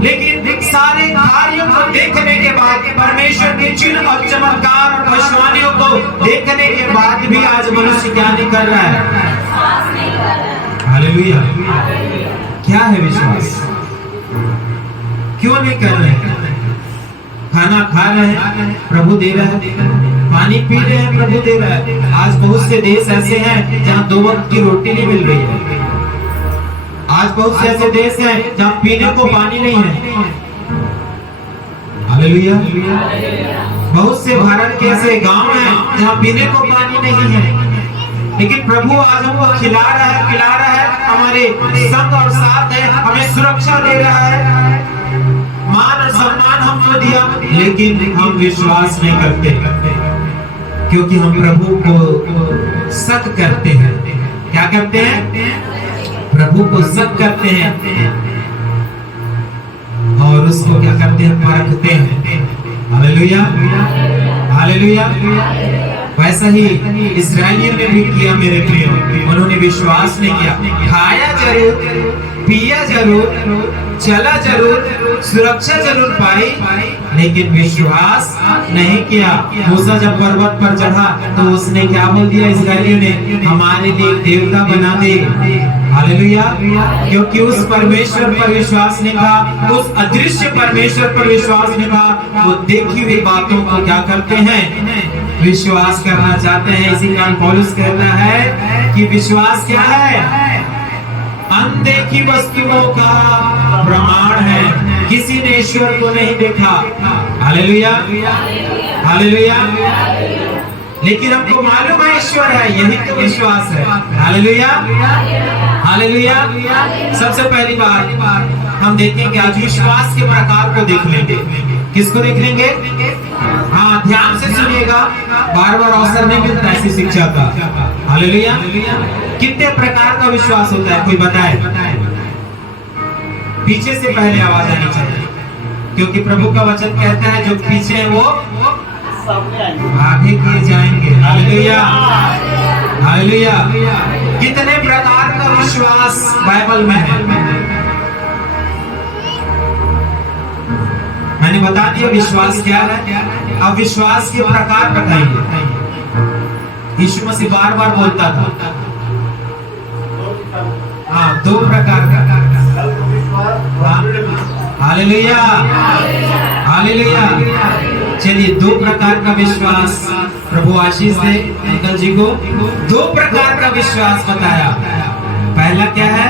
लेकिन सारे कार्यों को देखने के बाद, परमेश्वर के चिन्ह और चमत्कार और भविष्यवाणियों को देखने के बाद भी आज मनुष्य क्या नहीं कर रहा है? विश्वास नहीं कर रहा है। हालेलुया। क्या है विश्वास? क्यों नहीं कर रहे हैं? खाना खा रहे हैं, प्रभु दे रहा है। पानी पी रहे हैं, प्रभु दे रहा है। आज बहुत से देश ऐसे हैं जहाँ 2 वक्त की रोटी नहीं मिल रही है। आज बहुत से ऐसे देश हैं जहाँ पीने को पानी नहीं है। हालेलुया। बहुत से भारत के ऐसे गांव हैं जहाँ पीने को पानी नहीं है, लेकिन प्रभु आज हमको खिला रहा है, पिला रहा है, हमारे संग और साथ है, हमें सुरक्षा दे रहा है, मान और सम्मान हमको दिया, लेकिन हम विश्वास नहीं करते क्योंकि हम प्रभु को शक करते हैं। क्या करते हैं? प्रभु को शक करते हैं और उसको क्या करते हैं? परखते हैं। Hallelujah, hallelujah. वैसा ही इस्राएलियों ने भी किया मेरे प्रिय। उन्होंने विश्वास नहीं किया। खाया जरूर, पिया जरूर, चला जरूर, सुरक्षा जरूर पाई, लेकिन विश्वास नहीं किया। मूसा जब पर्वत पर चढ़ा तो उसने क्या बोल दिया? इस्राएलियों ने हमारे लिए एक देवता बना दे। हालेलुया। क्योंकि उस परमेश्वर पर विश्वास नहीं था, उस अदृश्य परमेश्वर पर विश्वास नहीं था। वो देखी हुई बातों को क्या करते हैं? विश्वास करना चाहते हैं। इसी कारण पौलुस कहता है कि विश्वास क्या है? अनदेखी वस्तुओं का प्रमाण है। किसी ने ईश्वर को नहीं देखा। Hallelujah, hallelujah. लेकिन हमको मालूम है ईश्वर है, यही तो विश्वास है। Hallelujah, hallelujah. सबसे पहली बात हम देखेंगे आज विश्वास के प्रकार को देख लेंगे। किसको देख लेंगे? हाँ, ध्यान से सुनिएगा, बार बार अवसर नहीं मिलता ऐसी शिक्षा का। हालेलुया। कितने प्रकार का विश्वास होता है, कोई बताए? पीछे से पहले आवाज आनी चाहिए, क्योंकि प्रभु का वचन कहता है जो पीछे है वो आगे किए जाएंगे। Hallelujah, hallelujah. कितने प्रकार का विश्वास बाइबल में है? मैंने बता दिया विश्वास क्या है। अब विश्वास के प्रकार बताइए। यीशु मसीह बार बार बोलता था। हाँ, 2 प्रकार का। Hallelujah, hallelujah. चलिए, 2 प्रकार का विश्वास प्रभु आशीष दे अंकल जी को। 2 प्रकार का विश्वास बताया। पहला क्या है?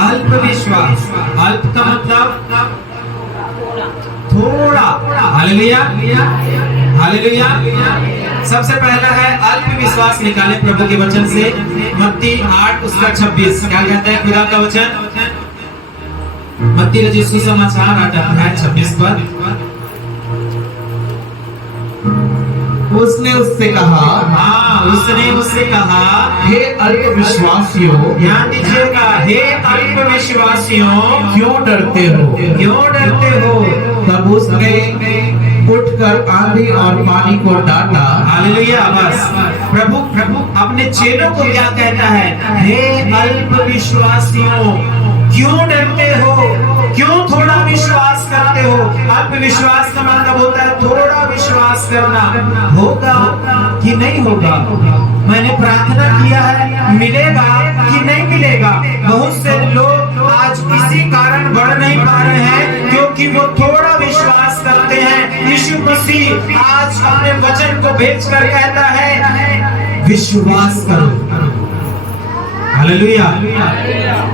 अल्प विश्वास। अल्प का मतलब थोड़ा। Hallelujah, hallelujah. सबसे पहला है अल्प विश्वास। निकाले प्रभु के वचन से मत्ती 8 उसका 26। क्या कहता है खुदा का वचन? मत्ती रचित सुसमाचार 8 अध्याय 26 पर। उसने उससे कहा, हाँ, उसने उससे कहा, हे अल्प विश्वासियों, ध्यान दीजिएगा, हे अल्प विश्वासियों, क्यों डरते हो? क्यों डरते हो? तब उसने उठकर आंधी और पानी को डांटा। हालेलुया। बस प्रभु अपने चेलों को क्या कहता है? हे अल्प विश्वासियों, क्यों डरते हो? क्यों थोड़ा विश्वास करते हो? अल्प विश्वास का मतलब होता है थोड़ा विश्वास करना। होगा कि नहीं होगा? मैंने प्रार्थना किया है, मिलेगा कि नहीं मिलेगा? बहुत से लोग आज इसी कारण बढ़ नहीं पा रहे हैं क्योंकि वो थोड़ा विश्वास करते हैं। यीशु मसीह आज अपने वचन को भेजकर कहता है विश्वास करो। Hallelujah,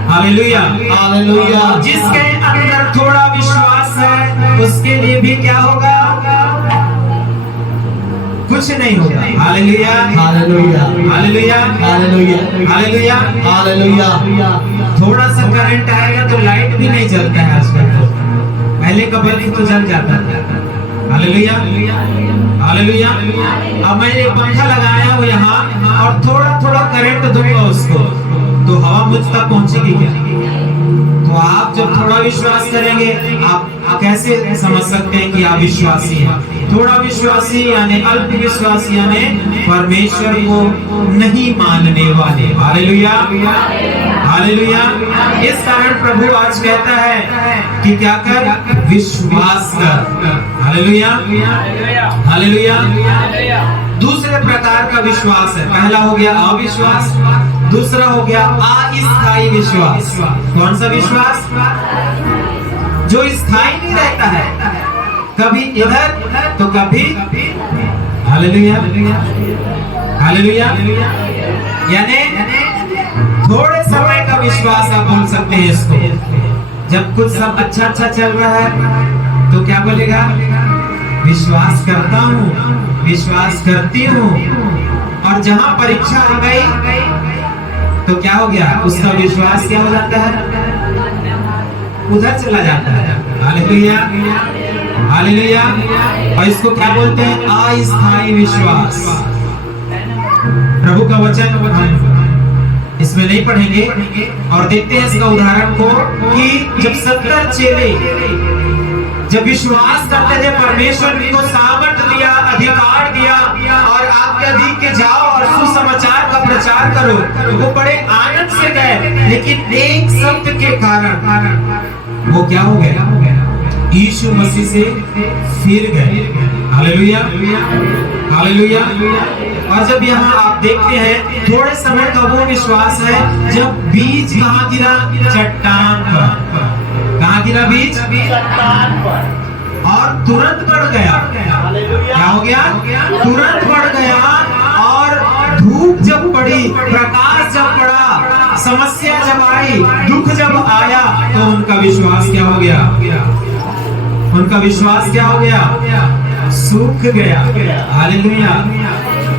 hallelujah, hallelujah. जिसके अंदर थोड़ा विश्वास है उसके लिए भी क्या होगा? कुछ नहीं होगा। Hallelujah, hallelujah, hallelujah, hallelujah, hallelujah, hallelujah. थोड़ा सा करंट आएगा तो लाइट भी नहीं जलता है आजकल। तो पहले का बल्ब तो जल जाता था। Hallelujah, hallelujah. अब मैंने पंखा लगाया हो यहाँ और थोड़ा थोड़ा करंट दूंगा उसको तो हवा मुझ तक पहुंचेगी क्या? तो आप जब थोड़ा विश्वास करेंगे आप कैसे समझ सकते हैं कि आप विश्वासी हैं? थोड़ा विश्वासी यानी अल्प विश्वासी यानी परमेश्वर को नहीं मानने वाले। Hallelujah, hallelujah. इस कारण प्रभु आज कहता है कि क्या कर, विश्वास कर। Hallelujah, hallelujah. दूसरे प्रकार का विश्वास है, पहला हो गया अविश्वास, दूसरा हो गया अस्थायी विश्वास। कौन सा विश्वास? जो स्थायी नहीं रहता है, कभी इधर तो कभी, हालेलुया, हालेलुया। यानी थोड़े समय का विश्वास आप बोल सकते हैं इसको। जब कुछ सब अच्छा अच्छा चल रहा है तो क्या बोलेगा, विश्वास करता हूँ, विश्वास करती हूँ। और जहां परीक्षा आ गई तो क्या हो गया, उसका विश्वास क्या हो जाता है, उधर चला जाता है। Hallelujah, hallelujah. और इसको क्या बोलते हैं, अस्थायी विश्वास। प्रभु का वचन हम इसमें नहीं पढ़ेंगे और देखते हैं इसका उदाहरण को कि जब 70 चेले जब विश्वास करते थे, परमेश्वर ने उनको सामर्थ दिया, अधिकार दिया और आज्ञा दी कि जाओ और सुसमाचार का प्रचार करो, तो वो बड़े आनंद से गए। लेकिन एक शब्द के कारण वो क्या हो गया, यीशु मसीह से फिर गए। Hallelujah, hallelujah. और जब यहाँ आप देखते हैं थोड़े समय का वो विश्वास है जब बीज कहाँ गिरा, चट्टान पर। कहाँ गिरा बीज, चट्टान पर, और तुरंत बढ़ गया। क्या हो गया, तुरंत बढ़ गया। और धूप जब पड़ी, प्रकाश जब पड़ा, समस्या जब आई, दुख जब आया, तो उनका विश्वास क्या हो गया, उनका विश्वास क्या हो गया, सूख गया। हालेलुया।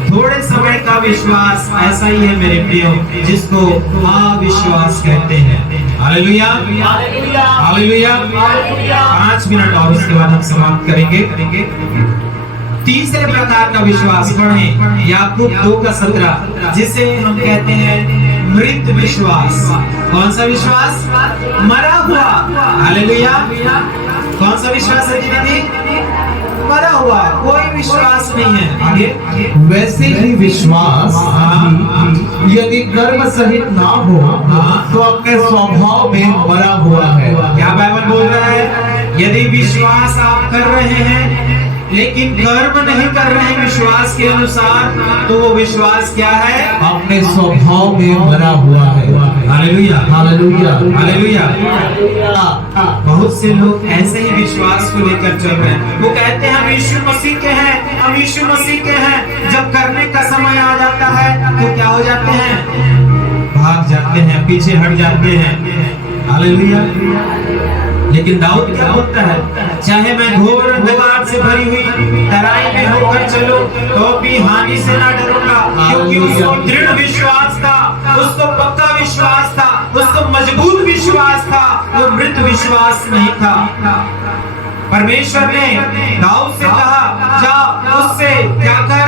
थोड़े समय का विश्वास ऐसा ही है मेरे प्रियो, जिसको अविश्वास कहते हैं। Hallelujah, hallelujah. 5 मिनट और उसके बाद हम समाप्त करेंगे। तीसरे प्रकार का विश्वास पढ़ें, याकूब 2:17, जिसे हम कहते हैं मृत विश्वास। कौन सा विश्वास, मरा हुआ। हालेलुया। कौन सा विश्वास है दीदी, मरा हुआ, कोई विश्वास नहीं है। आगे, वैसे ही विश्वास यदि कर्म सहित ना हो तो अपने स्वभाव में मरा हुआ है। क्या बाइबल बोल रहा है, यदि विश्वास आप कर रहे हैं लेकिन कर्म नहीं कर रहे हैं विश्वास के अनुसार, तो वो विश्वास क्या है, अपने स्वभाव में मरा हुआ है। Hallelujah, hallelujah, hallelujah. बहुत से लोग ऐसे ही विश्वास को लेकर चल रहे हैं। वो कहते हैं हम यीशु मसीह के हैं, हम यीशु मसीह के हैं। जब करने का समय आ जाता है तो क्या हो जाते हैं, भाग जाते हैं, पीछे हट जाते हैं। हालेलुया। लेकिन दाऊद क्या बोलता है, चाहे मैं घोर अंधकार से भरी हुई तराई में होकर चलूं तो भी हानि से ना डरूंगा, क्योंकि उसको दृढ़ विश्वास था, उसको पक्का विश्वास था, उसको मजबूत विश्वास था, वो मृत विश्वास नहीं था। परमेश्वर ने दाऊद से कहा, जा उससे क्या कर,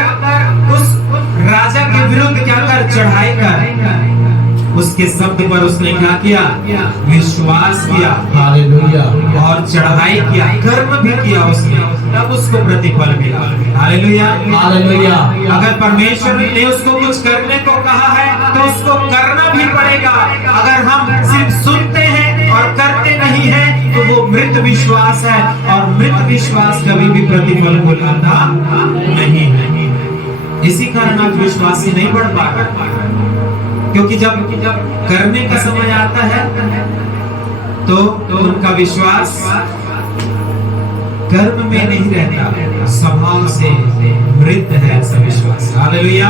उस राजा के विरुद्ध क्या कर, चढ़ाई कर। उसके शब्द पर उसने क्या किया, विश्वास किया। हालेलुया। और चढ़ाई किया, कर्म भी किया उसने, तब उसको प्रतिफल मिला। Hallelujah, hallelujah. अगर परमेश्वर ने उसको कुछ करने को कहा है तो उसको करना भी पड़ेगा। अगर हम सिर्फ सुनते हैं और करते नहीं हैं तो वो मृत विश्वास है, और मृत विश्वास कभी भी प्रतिफल को लाता नहीं है। इसी कारण आप विश्वासी नहीं बढ़ पाते, क्योंकि जब करने का समय आता है तो उनका विश्वास कर्म में नहीं रहता, स्वभाव से मृत है ऐसा विश्वास। Hallelujah,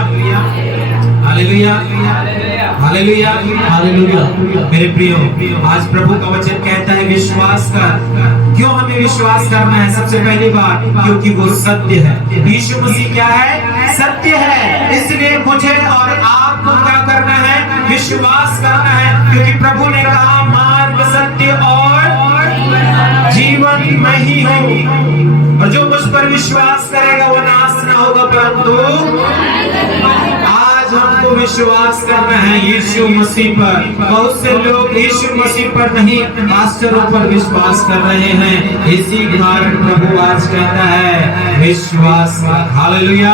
hallelujah, hallelujah, hallelujah. मेरे प्रियो, आज प्रभु का वचन कहता है विश्वास कर। क्यों हमें विश्वास करना है? सबसे पहली बात, क्योंकि वो सत्य है। यीशु मसीह क्या है? सत्य है। इसलिए मुझे और आपको क्या करना है? विश्वास करना है, क्योंकि प्रभु ने कहा मार्ग, सत्य और जीवन मैं ही हूँ, और जो मुझ पर विश्वास करेगा वो नाश न होगा परंतु आज आज हमको विश्वास करना है यीशु मसीह पर। बहुत से लोग यीशु मसीह पर नहीं, पास्टरों पर विश्वास कर रहे हैं। इसी कारण प्रभु आज कहता है विश्वास। Hallelujah,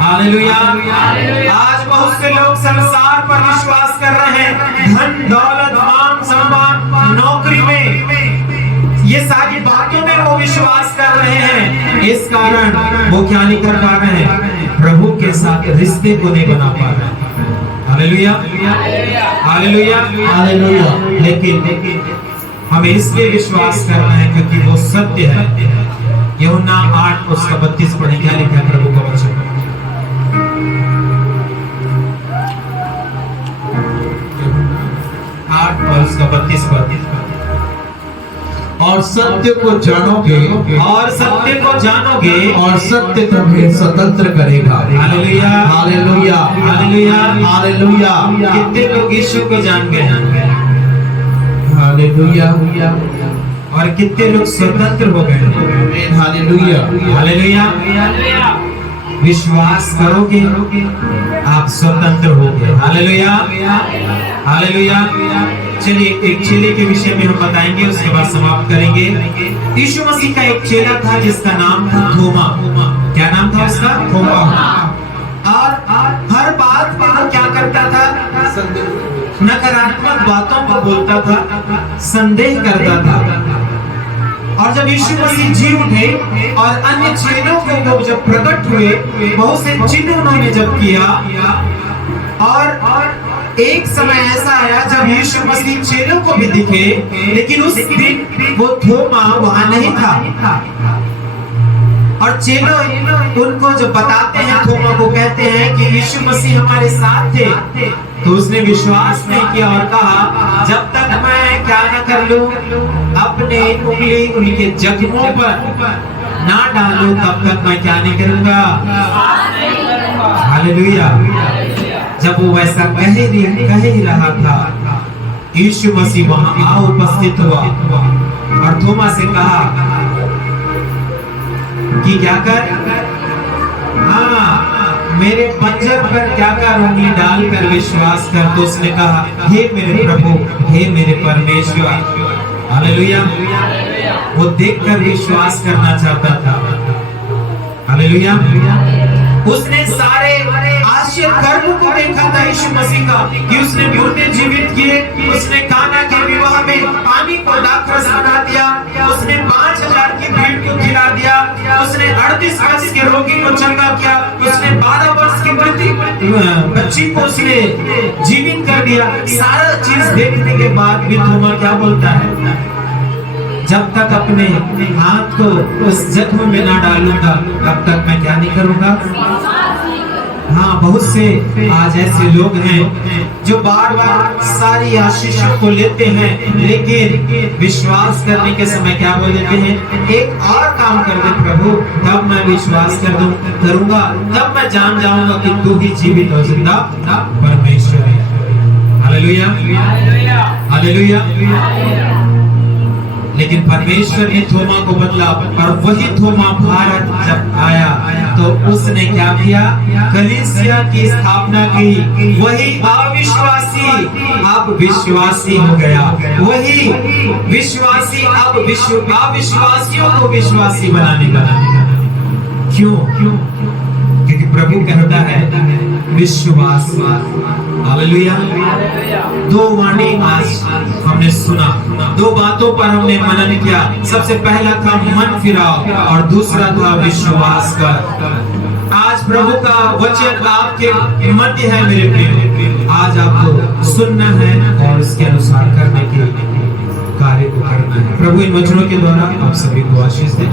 hallelujah. आज बहुत से लोग संसार पर विश्वास कर रहे हैं, धन दौलत मान सम्मान नौकरी में, ये सारी बातों में वो विश्वास कर रहे हैं। इस कारण वो क्या नहीं कर पा रहे हैं, प्रभु के साथ रिश्ते को नहीं बना पा रहे हैं। Hallelujah, hallelujah, hallelujah. लेकिन हमें इसलिए विश्वास करना है क्योंकि वो सत्य है। यूहन्ना 8:32 पढ़े, क्या लिखा है प्रभु का वचन। 8:32 और सत्य को जानोगे, और सत्य को जानोगे, और सत्य तुम्हें स्वतंत्र करेगा। Hallelujah, hallelujah, hallelujah, hallelujah. कितने लोग यीशु को जान गए हैं, हालेलुया, और कितने लोग स्वतंत्र हो गए हैं। Hallelujah, hallelujah. विश्वास करोगे आप स्वतंत्र होगे। Hallelujah, hallelujah. चलिए एक चेले के विषय में हम बताएंगे, उसके बाद समाप्त करेंगे। यीशु मसीह का एक चेला था जिसका नाम था थोमा। क्या नाम था उसका? थोमा। और हर बात पर वो क्या करता था? नकारात्मक बातों को बोलता था, संदेह करता था। और जब यीशु मसीह जी उठे और अन्य चेलों को वो जब प्रकट हुए, बहुत से चिन्ह उन्होंने जब किया, और एक समय ऐसा आया जब यीशु मसीह चेलों को भी दिखे, लेकिन उस दिन वो थोमा वहां नहीं था। और चेलों उनको जो बताते हैं, थोमा को कहते हैं कि यीशु मसीह हमारे साथ थे, तो उसने विश्वास नहीं किया और कहा जब तक मैं क्या न कर लूं, अपने उंगली उनके जख्मों पर ना डालूं, तब तक मैं क्या नहीं करूंगा। हालेलुया। जब वो वैसा कह ही रहा था, यीशु मसीह वहां आ उपस्थित हुआ और थोमा से कहा कि क्या कर, हाँ मेरे पंजर पर क्या कर, उंगली डालकर विश्वास कर। तो उसने कहा हे मेरे प्रभु, हे मेरे परमेश्वर। हालेलुया। वो देखकर विश्वास करना चाहता था। हालेलुया। उसने सारे आश्चर्य कर्म को देखा था यीशु मसीह का, कि उसने मुर्दे जीवित किए, उसने काना के विवाह में पानी को दाखरस बना दिया, उसने 5000 की भीड़ को खिला दिया, उसने 38 वर्ष के रोगी को चंगा किया, उसने 12 वर्ष की बच्ची को उसने जीवित कर दिया। सारा चीज देखने के बाद भी थोमा क्या बोलता है, जब तक अपने हाथ को उस जख्म में ना डालूंगा तब तक मैं क्या नहीं करूंगा। हाँ, बहुत से आज ऐसे लोग हैं जो बार बार सारी आशीषों को लेते हैं, लेकिन विश्वास करने के समय क्या बोल देते हैं, एक और काम कर दे प्रभु, तब मैं विश्वास करूंगा, तब मैं जान जाऊंगा कि तू ही जीवित और जिंदा परमेश्वर है। Hallelujah, hallelujah. लेकिन परमेश्वर ने थोमा को बदला, और वही थोमा भारत जब आया तो उसने क्या किया, कलीसिया की स्थापना की। वही अविश्वासी अब विश्वासी हो गया, वही विश्वासी अब अविश्वासियों को विश्वासी बनाने लगा। क्यों? क्योंकि प्रभु कहता है विश्वास। हालेलुया। दो वाणी आज हमने सुना, दो बातों पर हमने मनन किया। सबसे पहला था मन फिराओ और दूसरा था विश्वास कर। आज प्रभु का वचन आपके मध्य है मेरे प्रिय, आज आपको सुनना है और उसके अनुसार करने के कार्य को करना है। प्रभु इन वचनों के द्वारा आप सभी को आशीष दे।